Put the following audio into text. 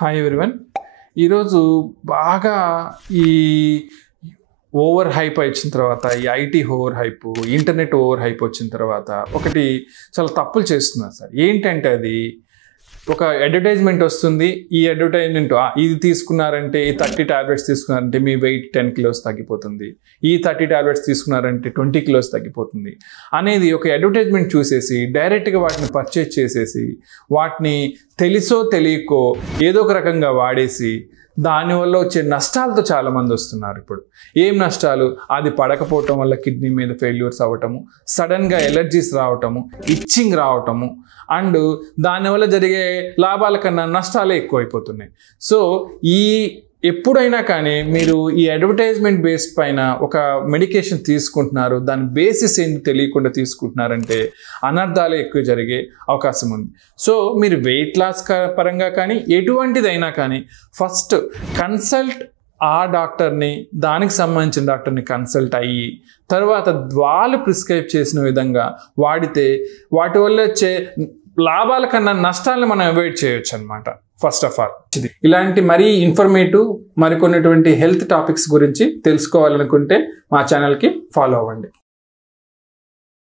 Hi everyone. ఈరోజు బాగా ఈ ఓవర్ హైప్ వచ్చిన తర్వాత, ఈ IT over hype, internet over hype వచ్చిన తర్వాత ఒకటి చాలా తప్పులు చేస్తున్నారు సార్. ఏంటంటే అది ఒక అడ్వర్టైజ్మెంట్ వస్తుంది. ఈ అడ్వర్టైజ్మెంట్ ఇది తీసుకున్నారంటే, ఈ 30 టాబ్లెట్స్ తీసుకున్నారంటే మీ వెయిట్ 10 కిలోస్ తగ్గిపోతుంది, ఈ 30 టాబ్లెట్స్ తీసుకున్నారంటే 20 కిలోస్ తగ్గిపోతుంది అనేది ఒక అడ్వర్టైజ్మెంట్ చూసేసి డైరెక్ట్గా వాటిని పర్చేజ్ చేసేసి వాటిని తెలుసో తెలియకో ఏదో ఒక రకంగా వాడేసి దానివల్ల వచ్చే నష్టాలతో చాలామంది వస్తున్నారు. ఇప్పుడు ఏం నష్టాలు? అది పడకపోవటం వల్ల కిడ్నీ మీద ఫెయిల్యూర్స్ అవ్వటము, సడన్గా ఎలర్జీస్ రావటము, ఇచ్చింగ్ రావటము, అండ్ దానివల్ల జరిగే లాభాల కన్నా నష్టాలే ఎక్కువైపోతున్నాయి. సో ఎప్పుడైనా కానీ మీరు ఈ అడ్వర్టైజ్మెంట్ బేస్డ్ పైన ఒక మెడికేషన్ తీసుకుంటున్నారు, దాని బేసిస్ ఏంటి తెలియకుండా తీసుకుంటున్నారంటే అనర్థాలే ఎక్కువ జరిగే అవకాశం ఉంది. సో మీరు వెయిట్ లాస్ పరంగా కానీ ఎటువంటిదైనా కానీ ఫస్ట్ కన్సల్ట్ ఆ డాక్టర్ని, దానికి సంబంధించిన డాక్టర్ని కన్సల్ట్ అయ్యి తర్వాత వాళ్ళు ప్రిస్క్రైబ్ చేసిన విధంగా వాడితే వాటి వల్ల వచ్చే లాభాల కన్నా నష్టాలను మనం అవాయిడ్ చేయొచ్చు అనమాట. ఫస్ట్ ఆఫ్ ఆల్ ఇలాంటి మరీ ఇన్ఫర్మేటివ్ మరికొన్నటువంటి హెల్త్ టాపిక్స్ గురించి తెలుసుకోవాలనుకుంటే మా ఛానల్కి ఫాలో అవ్వండి.